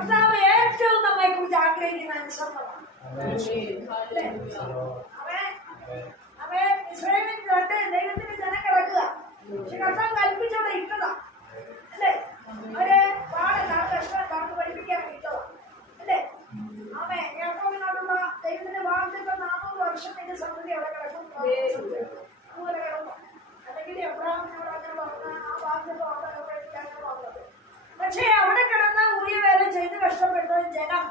കർത്താവ് ഏറ്റവും നമ്മെ കുറിച്ച് ആഗ്രഹിക്കുന്ന അനുസരണമാണ്. അവൻ ഇസ്രായേലിൽ ദൈവത്തിന്റെ ജനം കിടക്കുക, പക്ഷെ കർത്താവ് കൽപ്പിച്ചവിടെ ഇട്ടതാ അല്ലേ? അവരെ പാടല്ല കഷ്ടം കണക്ക് പഠിപ്പിക്കാൻ ഇട്ടതാ അല്ലേ? അവൻ യാക്കോബിനോടുള്ള ദൈവത്തിന്റെ വാഗ്ദത്തം 400 വർഷം നിന്റെ സന്തതി അവിടെ കിടക്കും, അതുപോലെ കിടക്കും. അല്ലെങ്കിൽ എബ്രഹാമിനോട് അങ്ങനെ പറഞ്ഞ ആ വാഗ്ദത്തം അവിടെ പഠിപ്പിക്കാനാണ് പറഞ്ഞത്. പക്ഷേ അവിടെ കിടന്ന ഊയ വേല ചെയ്ത് കഷ്ടപ്പെട്ട ജനം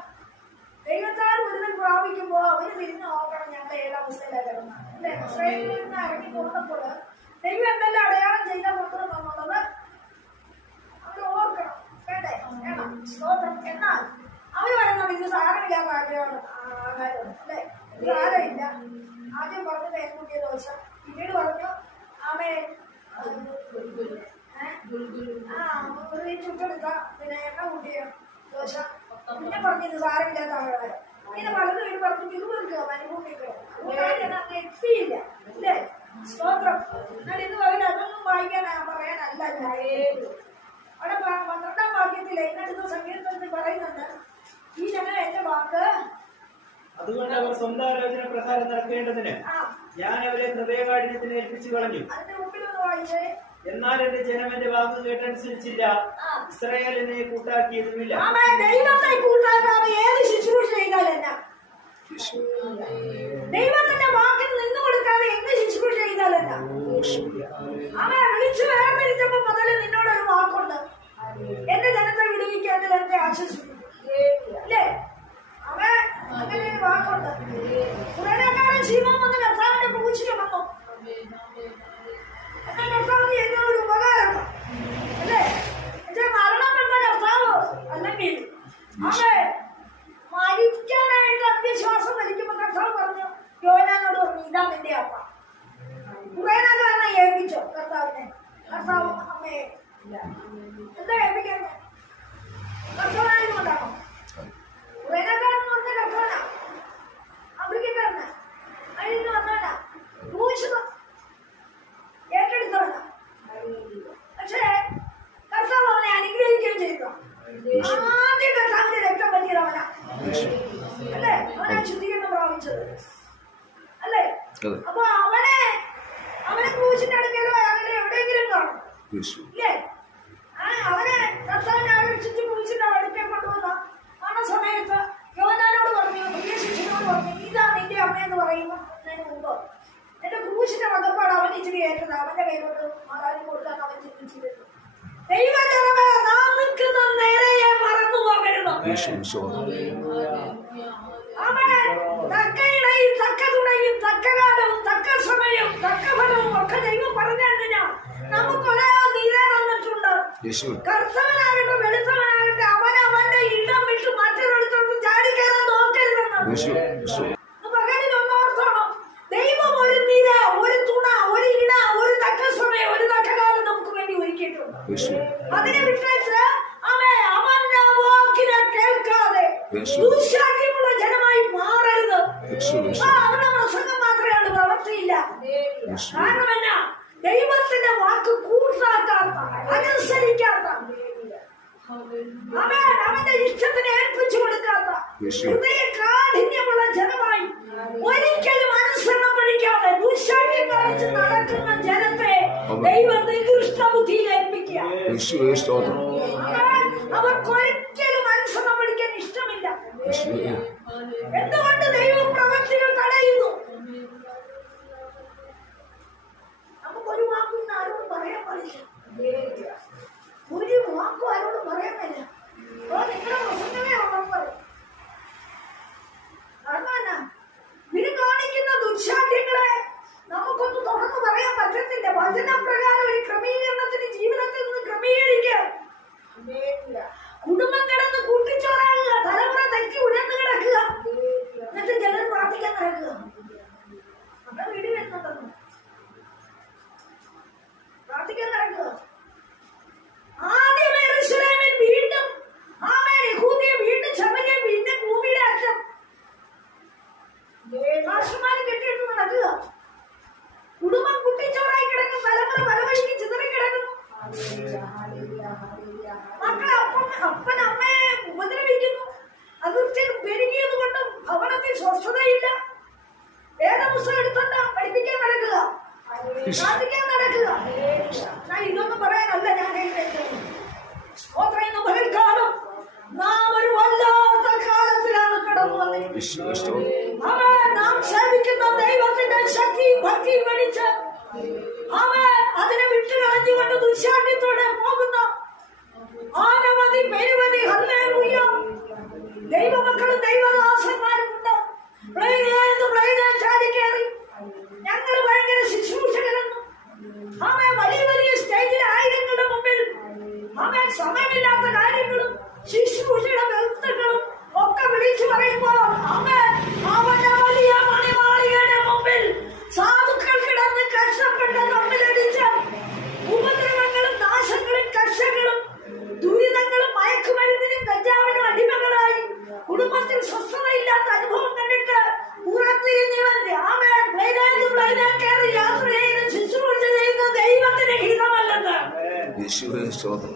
ദൈവത്താൽ വിടുതൽ പ്രാപിക്കുമ്പോൾ അവര് തിരിഞ്ഞു നോക്കണം ഞങ്ങൾ ഏതവസ്ഥയിലാണ് കിടന്നത് അല്ലെ? ഇസ്രായേലിൽ നിന്ന് ഇറങ്ങി കൊടുത്തപ്പോൾ ദൈവം എന്തെല്ലാം അടയാളം ചെയ്താൽ കൊണ്ടുവന്നുള്ളത് അവർ ഓർക്കണം. വേണ്ടേ? വേണം. സ്തോത്രം. എന്നാൽ അവർ പറയുന്നത് ഇത് സാരമില്ലാത്ത ആഗ്രഹമാണ് അല്ലെ? സാരമില്ല. ആദ്യം പറഞ്ഞത് ഏൽക്കൂട്ടിയ ദോശ, പിന്നീട് പറഞ്ഞു ആമേ ചുട്ടെടുത്ത പിന്നെ എണ്ണ കൂട്ടിയ ദോശ, പിന്നെ പറഞ്ഞു ഇത് സാരമില്ലാത്ത ആഗ്രഹം. ഇങ്ങനെ പലതും വീട് പറഞ്ഞു ഇത് കൊടുക്കുക മനുഭൂമിക്കോ എത്തിയില്ല അല്ലേ? സ്തോത്രം. എന്നാൽ ഇത് അവർ അതൊന്നും പറയാനല്ല. അവിടെ 12-ാം വാക്യത്തിലെ ഇന്നടുത്ത സങ്കീർത്തനത്തിൽ പറയുന്നുണ്ട്, ഈ ജനം എന്റെ വാക്ക് അതുകൊണ്ട് അവർ സ്വന്തം ആലോചന പ്രകാരം നടക്കേണ്ടതിന് ഞാൻ അവരെ ഹൃദയകാഠിന്യത്തിന് ഏൽപ്പിച്ചു കളഞ്ഞു. അതിന്റെ മുമ്പിൽ ഒന്ന് വായിച്ചേ. എന്നാൽ എന്റെ ജനം എന്റെ വാക്ക് കേട്ടനുസരിച്ചില്ല, ഇസ്രായേൽ എന്നെ കൂട്ടാക്കിയതുമില്ല. ദൈവത്തെ കൂട്ടാക്കാതെ ഏത് ശുശ്രൂഷ ചെയ്താലെന്നാ? ദൈവത്തിന്റെ വാക്കിന് നിന്നു കൊടുക്കാതെ എന്ത് ശുശ്രൂഷ ചെയ്താലെന്നാ? അവനെ വിളിച്ചു വേർതിരിച്ചപ്പോ മുതല് നിന്നോടൊരു വാക്കുണ്ട്, എന്റെ ജനത്തെ വിടുവിക്കുക, എന്റെ ജനത്തെ ആശ്വസിപ്പിക്കും അല്ലേ? അവൻ അങ്ങനെ ഒരു വാക്കുണ്ട്. കുറേക്കാലം ശീലം വന്ന് കർത്താവിന്റെ പൂച്ചിൽ വന്നു. എന്നാൽ കർത്താവ് ചെയ്യുന്ന ഒരു ഉപകാരമാണ് അല്ലേ? എന്റെ മരണപ്പെട്ട കർത്താവ് അല്ലെങ്കിൽ അവൻ മരിക്കാനായിട്ട് അന്ത്യശ്വാസം വലിക്കുമ്പോ കർത്താവ് പറഞ്ഞു, യോനാനോട് പറഞ്ഞു ഇതാ നിന്റെ അമ്മ. കുറേക്കാരനെ ഏൽപ്പിച്ചോ കർത്താവിനെ? കർത്താവ് അമ്മയെ എന്താ ഏൽപ്പിക്കാൻ? കർത്താവായതുകൊണ്ടാണോ? കുറേക്കാരൻ പറഞ്ഞ കർത്താവനാ, ആഫ്രിക്കക്കാരനാ, അതിൽ നിന്ന് വന്നവനാ, ഏറ്റെടുത്തവനാ. പക്ഷേ കർത്താവ് അവനെ അനുഗ്രഹിക്കുകയും ചെയ്തു. ആദ്യം കർത്താവിന്റെ രക്തം പറ്റിയവനാ അല്ലേ? അവനാ ശുദ്ധീകരണം പ്രാപിച്ചത് അല്ലേ? അപ്പൊ അവനെ ക്രൂശിന്റെ അടുക്കലോ അങ്ങനെ എവിടെയെങ്കിലും കാണും ഇല്ലേ? അവനെ കർത്താവിനെ ആകർഷിച്ച് ക്രൂശിന്റെ അടുക്കൽ കൊണ്ടുവന്ന ആ സമയത്ത് യോനാനോട് പറഞ്ഞു, പുതിയ ശിഷ്യനോട് പറഞ്ഞു ഇതാ നിന്റെ അമ്മയെന്ന് പറയുന്നതിന് മുമ്പ് എന്റെ ക്രൂശിന്റെ വകപ്പാട് അവൻ ഇച്ചിരി ഏറ്റത് അവന്റെ കയ്യിലോട്ട് മാതാവിന് കൊടുക്കാൻ അവൻ ചിന്തിച്ചിരുന്നു. ദൈവജനമേ, നാം നിൽക്കുന്ന നേരെയെ മറന്നു പോകരുത്. തക്കയിടയും തക്ക തുണയും തക്ക കാലവും തക്ക സമയവും തക്ക ഫലവും ഒക്കെ ദൈവം പറഞ്ഞാ നമുക്കൊരേ നീരേ തന്നിട്ടുണ്ട്. കർത്തവനാകട്ടെ വെളുത്തവനാകട്ടെ അവൻ അവന്റെ ഇടം വിട്ട് മറ്റൊരിടത്തോട്ട് ചാടിക്കയറാൻ നോക്കരുതെന്ന് പകലിലൊന്നോർത്തോണം. ദൈവം ഒരു നിര, ഒരു തുണ, ഒരു ഇട, ഒരു തക്ക സമയം, ഒരു തക്കകാലം നമുക്ക് വേണ്ടി ഒരുക്കിയിട്ടുണ്ട്. അതിനെ വിട്ടേച്ച് അവന്റെ വാക്കിനെ കേൾക്കാതെ ദുശാഠ്യമുള്ള ജനമായി മാറരുത്. അവരുടെ പ്രസംഗം മാത്രമേ പ്രവർത്തിയില്ല. കാരണം എന്നാ? ദൈവത്തിന്റെ വാക്ക് കൂട്ടാക്കാത്ത, അനുസരിക്കാത്ത, അവന്റെ ഇഷ്ടത്തിന് ഏൽപ്പിച്ചു കൊടുക്കാത്ത ഹൃദയ കാഠിന്യമുള്ള ജനമായി ഒരിക്കലും അനുസരണം പഠിക്കാതെ ദുശാഠ്യം കാണിച്ച് നടക്കുന്ന ജനത്തെ ദൈവം നികൃഷ്ട ബുദ്ധിയിൽ ഏൽപ്പിക്കുക. അവർക്കൊരിക്കലും അനുസരണം പഠിക്കാൻ ഇഷ്ടമില്ല. എന്തുകൊണ്ട് ദൈവം പ്രവൃത്തികൾ തടയുന്നു? നമുക്കൊരു വാക്കും ആരോടും പറയാൻ പാടില്ല. ഒരു വാക്കും ആരോടും പറയാൻ പറ്റില്ല. നിങ്ങളുടെ പ്രസംഗമേ ഉറപ്പത്. കാരണം ഇത് കാണിക്കുന്ന ദുശാഠ്യങ്ങളെ നമുക്കൊന്നും തുറന്നു പറയാൻ പറ്റത്തില്ല. വചനപ്രകാരം ഒരു ക്രമീകരണത്തിന് ജീവിതത്തിൽ നിന്ന് ക്രമീകരിക്കുക. കുടുംബം കിടന്ന് കൂട്ടിച്ചോറാകുക, തലമുറ തെറ്റി ഉഴന്നു കിടക്കുക, എന്നിട്ട് ചിലർ പ്രാർത്ഥിക്കാൻ നടക്കുക. നമ്മുടെ വീട് വരുന്നുണ്ടെന്ന് പ്രാർത്ഥിക്കാൻ നടക്കുക. ആദ്യമേ യെരൂശലേമിൽ വീണ്ടും യഹൂദിയെ വീണ്ടും ശമരിയ പിന്നെ ഭൂമിയുടെ അറ്റം ഭാഷമാര് കെട്ടിയിട്ട് നടക്കുക. കുടുംബം കുട്ടിച്ചോറായി കിടക്കും, തലമുറ പലവഴിക്ക് ചിതറി കിടക്കുന്നു. മക്കളെ അപ്പൻ അമ്മയെ ഉപദ്രവിക്കുന്നു. യേശുവേ സ്തോത്രം. അവൻ നാം സേവിക്കുന്ന ദൈവത്തിന്റെ ശക്തി ഭക്തി പഠിച്ച് അവൻ അതിനെ വിട്ടുകളഞ്ഞുകൊണ്ട് ദുശാഠ്യത്തോടെ പോകുന്ന അനവധി പെരുവധി ഹല്ലേലൂയ ദൈവമക്കളും ദൈവദാസന്മാരുമുണ്ട്. ചാടി കയറി ഞങ്ങൾ ഭയങ്കര ശുശ്രൂഷകരെന്നും അവൻ വലിയ വലിയ സ്റ്റേജിൽ ആയിരങ്ങളുടെ മുമ്പിൽ അവൻ സമയമില്ലാത്ത കാര്യങ്ങളും ശുശ്രൂഷയുടെ വ്യവസ്ഥകളും ഒക്കെ വിളിച്ചു പറയുമ്പോൾ അവന്റെ വലിയ മണിമാളികയുടെ മുമ്പിൽ സാധുക്കൾ കിടന്ന് കഷ്ടപ്പെട്ട് തമ്മിലടിച്ച് ഉപദ്രവങ്ങളും നാശങ്ങളും കർഷകളും ദുരിതങ്ങളും മയക്കുമരുന്നിനും കഞ്ചാവിനും അടിമകളായി കുടുംബത്തിൽ സ്വസ്ഥതയില്ലാത്ത അനുഭവം കണ്ടിട്ട് പുറത്തിരിഞ്ഞവൻ കയറി യാത്ര ചെയ്ത് ശുശ്രൂഷ ചെയ്യുന്ന ദൈവത്തിന് ഹിതമല്ലെന്ന്. യേശുവേ സ്തോത്രം.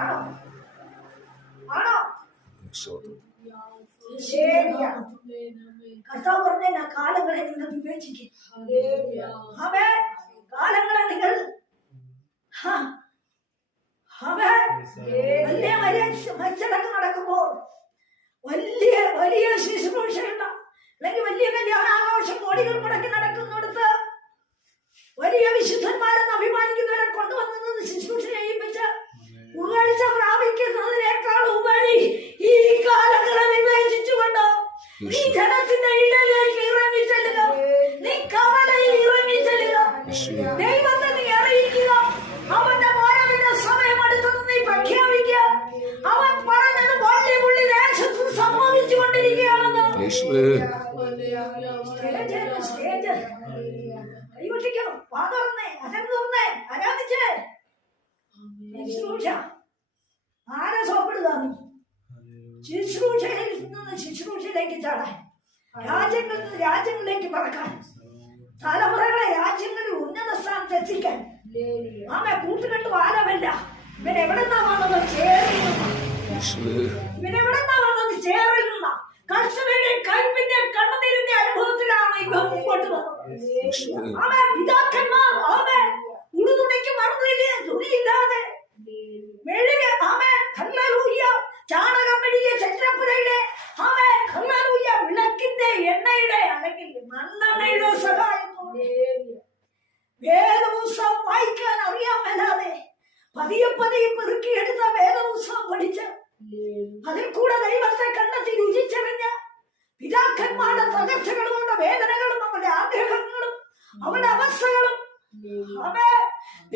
ആണോ ആണോ സ്തോത്രം. ശരിയാണ്. കർത്താവ് പറഞ്ഞ കാലങ്ങളെ നിങ്ങൾ വിവേചിക്കും. അവേ കാലങ്ങളെ നിങ്ങൾ വലിയ മരിച്ചടക്കം നടക്കുമ്പോൾ വലിയ വലിയ ശുശ്രൂഷയുണ്ട അല്ലെങ്കിൽ വലിയ കല്യാണാഘോഷം കോടികൾ മുടക്കി നടക്കുന്നിടത്ത് വലിയ വിശുദ്ധന്മാരെന്ന് അഭിമാനിക്കുന്നവരെ കൊണ്ടുവന്നത് ശുശ്രൂഷ ചെയ്യിപ്പിച്ച് ഉൾക്കാഴ്ച പ്രാപിക്കുന്നതിനേക്കാൾ ഉപരി ഈ കാലങ്ങളെ വിവേചിച്ചുകൊണ്ട് നീ ജനത്തിന്റെ ഇടയിലേക്ക് ഇറങ്ങി ചെല്ലുക, നീ കവലയിൽ ഇറങ്ങി ചെല്ലുക, ദൈവത്തെ നീ അറിയിക്കുക, അവന്റെ വരവിന്റെ സമയം അടുത്തെന്ന് നീ പ്രഖ്യാപിക്കുക. അവൻ പറഞ്ഞത് വള്ളി പുള്ളി ദേശത്ത് സംഭവിച്ചുകൊണ്ടിരിക്കുകയാണെന്ന്. സ്റ്റേജ് കൈകൊട്ടിക്കോ, പാതറന്നേ, അനർന്നേ, ആരാധിച്ചേ ശുശ്രൂഷ. ആരെ സോപ്പിടുക നീ? ശുശ്രൂഷയിൽ നിന്ന് ശുശ്രൂഷയിലേക്ക് ചാടാൻ, രാജ്യങ്ങളിൽ നിന്ന് രാജ്യങ്ങളിലേക്ക് പറക്കാൻ, തലമുറകളെ രാജ്യങ്ങളിൽ ഉന്നത സ്ഥാനത്ത് എത്തിക്കാൻ. കൂട്ടുകെട്ട് ആരമല്ല. ഇവൻ എവിടെന്നാ വന്നത്? ചേറിൽ നിന്ന. ഇവൻ എവിടെന്നാ വന്നത്? ചേറിൽ നിന്ന. കർഷകരുടെ കൈപ്പിന്റെ കണ്ണുനീരിന്റെ അനുഭവത്തിലാണ് ഇവ മുമ്പോട്ട് വന്നത്. പിതാക്കന്മാർ ഉടുതുണിക്ക് മറുതില്ലേ, തുണിയില്ലാതെ മെഴുക ചാണകം മെഴുകിയ ചന്ദ്രപ്പുരയുടെ വിളക്കിന്റെ എണ്ണയുടെ അല്ലെങ്കിൽ മണ്ണെണ്ണയുടെ സഹായത്തോടെ വേദപുസ്തകം വായിക്കാൻ അറിയാമല്ലാതെ പതിയെ പതിയെ പെറുക്കിയെടുത്ത വേദപുസ്തകം പഠിച്ച് അതിൽ കൂടെ ദൈവത്തെ കണ്ടെത്തി രുചിച്ചറിഞ്ഞ പിതാക്കന്മാരുടെ തകർച്ചകളും അവരുടെ വേദനകളും അവരുടെ ആഗ്രഹങ്ങളും അവരുടെ അവസ്ഥകളും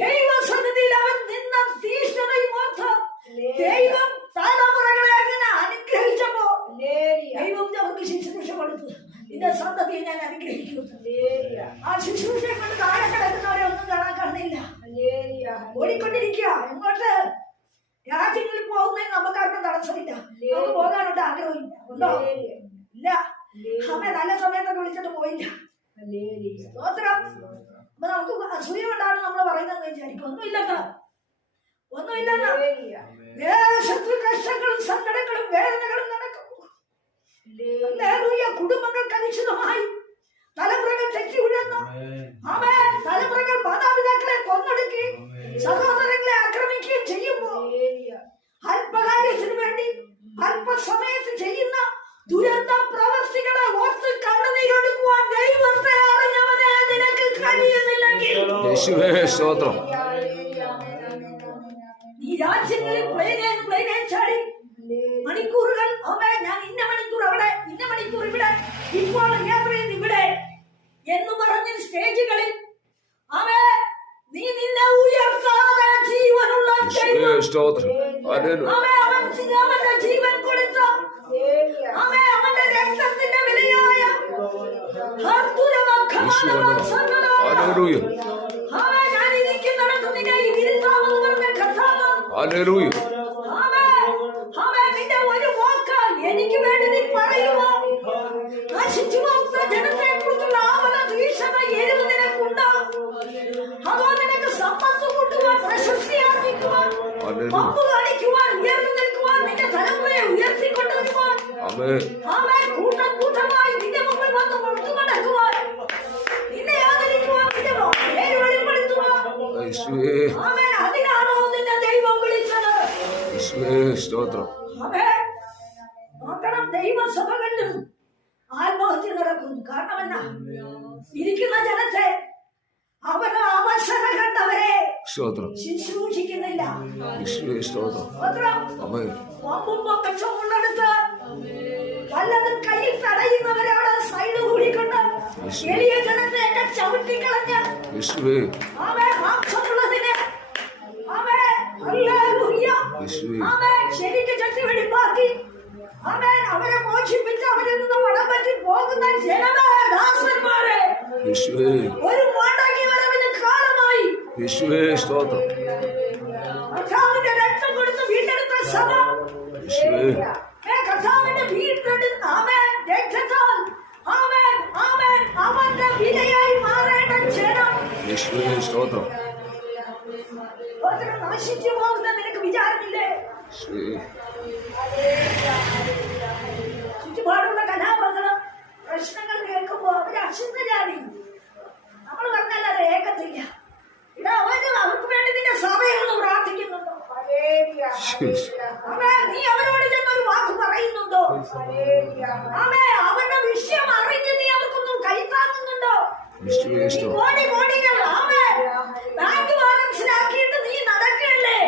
ദൈവസന്നിധിയിൽ അവൻ നിന്ന തീഷ്ണതയും ഓർത്ത് ദൈവം തലമുറകളെ അങ്ങനെ അനുഗ്രഹിച്ചപ്പോ ദൈവം അവർക്ക് ശുശ്രൂഷ കൊടുത്തു. നിന്റെ സന്തതിയെ ഞാൻ അനുഗ്രഹിക്കുന്നു. ആ ശുശ്രൂഷയെ കൊണ്ട് താഴെ കിടക്കുന്നവരെ ഒന്നും കാണാൻ കാണുന്നില്ല. ഓടിക്കൊണ്ടിരിക്കുക. എങ്ങോട്ട്? രാജ്യങ്ങളിൽ പോകുന്നതിന് നമുക്കാർക്കും തടസ്സമില്ല. നമുക്ക് പോകാനുള്ള ആഗ്രഹമില്ല. ഉണ്ടോ? ഇല്ല. അമ്മ നല്ല സമയത്തൊക്കെ വിളിച്ചിട്ട് പോയില്ല. സ്തോത്രം. അപ്പൊ നമുക്ക് അസൂയ കൊണ്ടാണ് നമ്മൾ പറയുന്നത് വിചാരിക്കും. ഒന്നുമില്ലെന്ന്. ദേശത്ത് കഷ്ടങ്ങളും സങ്കടങ്ങളും വേദനകളും നടക്കും. കുടുംബങ്ങൾ കലുഷിതമായി, തലമുറകൾ തെറ്റി ഉഴന്നു. തലമുറകൾ മാതാപിതാക്കളെ കൊന്നൊടുക്കി സഹോദരങ്ങളെ ആക്രമിക്കുകയും ചെയ്യുമ്പോ അല്പകാര്യത്തിന് വേണ്ടി അല്പസമയത്ത് ചെയ്യുന്ന ദുരന്ത പ്രവർത്തികളെ ഓർത്ത് കണ്ണുനീരൊടുക്കുവാൻ ദൈവത്തെ അറിഞ്ഞവനെ നിനക്ക് കഴിയുന്നില്ലെങ്കിൽ ഈ രാജ്യങ്ങളിൽ പ്ലെയിനെ ചാടി മണിക്കൂറുകൾ ഞാൻ ഇന്ന മണിക്കൂർ അവിടെ, ഇന്ന മണിക്കൂർ ഇവിടെ, ഇപ്പോൾ യാത്ര ചെയ്ത് ഇവിടെ എന്ന് പറഞ്ഞ് സ്റ്റേജുകളിൽ നീ നിന്നെ ഉയർത്താതെ ജീവനുള്ള അവന്റെ ജീവൻ കൊടുത്ത അവന്റെ രക്തത്തിന്റെ വിലയായ ഞാനിരിക്കുന്നിടത്ത് നിന്നെ ഇരുത്താമെന്ന് പറഞ്ഞ കർത്താവ് നിന്റെ ഒരു വാക്ക് എനിക്ക് വേണ്ടി നീ പറയുക. നശിച്ചു പോകുന്ന ജനത്തെ കുറിച്ചുള്ള ആവല ഭീഷണ എരിവ് നിനക്കുണ്ടോ? അതോ നിനക്ക് സമ്പത്ത് കൂട്ടുവാൻ, പ്രശസ്തി ആർജിക്കുവാൻ, പമ്പ് കാണിക്കുവാൻ, ഉയർന്നു നിൽക്കുവാൻ, നിന്റെ തലമുറയെ ഉയർത്തിക്കൊണ്ടുവരുവാൻ, കൂട്ടം കൂട്ടമായി നിന്റെ മുമ്പിൽ വന്ന് മുട്ടു നടക്കുവാൻ, നിന്നെ ആദരിക്കുവാൻ, നിന്റെ പേര് വെളിപ്പെടുത്തുവാൻ, അതിനാണോ നിന്നെ ദൈവം വിളിച്ചത്? സ്തോത്രം. നോക്കണം. ദൈവസഭകളിലും ആത്മഹത്യ നടക്കുന്നു. കാരണം എന്നാ? ഇരിക്കുന്ന ജനത്തെ അവരുടെ അവസര കണ്ടവരെ സ്തോത്രം. ശുശ്രൂഷിക്കുന്നില്ല. യേശുവേ സ്തോത്രം. സ്തോത്രം. ആമേൻ. വമ്പും കച്ചവടമെടുത്ത് വല്ലതും കയ്യിൽ തടയുന്നവരെ അവിടെ സൈഡ് കൂടിക്കൊണ്ട് എളിയ ജനത്തെയൊക്കെ ചവിട്ടിക്കളഞ്ഞ് യേശുവേ അവൻ മാംസമുള്ളതിനെ ശരിക്ക് ചട്ടി വെടിപ്പാക്കി അവരെ മോഷിപ്പിച്ച് അവരിൽ നിന്ന് വടം പറ്റി പോകുന്ന ജനമേ, ദാസന്മാരെ, യേശുവേ ഒരു മടങ്ങി വരവിന് കാലമായി. യേശുവേ സ്തോത്രം. കർത്താവിന്റെ രക്തം കൊടുത്ത് വീണ്ടെടുത്ത സഭ, യേശുവേ കർത്താവിന്റെ വീണ്ടെടുത്ത രക്തത്താൽ അവന്റെ വിലയായി മാറേണ്ട ജനം യേശുവേ സ്തോത്രം. നശിച്ചു പോകുന്ന നിനക്ക് വിചാരമില്ലേ? ചുറ്റുപാടുള്ള കലാപങ്ങളും പ്രശ്നങ്ങൾ കേൾക്കുമ്പോ അവര് അശുദ്ധരാണ്. നമ്മൾ പറഞ്ഞാൽ അത് ഏക്കത്തില്ല. ഇതാ അവർക്ക് വേണ്ടി നിന്റെ സഭയൊന്ന് പ്രാർത്ഥിക്കുന്നുണ്ടോ? നീ അവരോട് ചെന്നൊരു വാക്ക് പറയുന്നുണ്ടോ? അവരുടെ വിഷയം അറിഞ്ഞ് നീ അവർക്കൊന്നും കൈത്താങ്ങുന്നുണ്ടോ? കോടികൾ ബാങ്ക് ബാലൻസിലാക്കിയിട്ട് നീ നടക്കല്ലേ?